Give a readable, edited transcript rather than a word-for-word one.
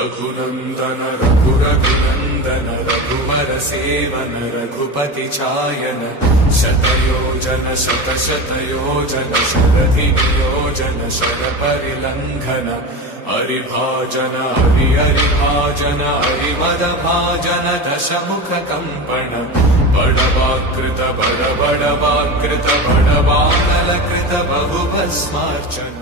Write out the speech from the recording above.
रघुनन्दन रघुरघुनन्दन रघुवर seven Raghupati चायन शतयोजन शतशतयोजन शरधि नियोजन शरपरिलङ्घन हरिभाजन हरिभाजन हरिमदभाजन दशमुख कम्पण बडवाकृत बडवानलकृत बहुभस्मार्चन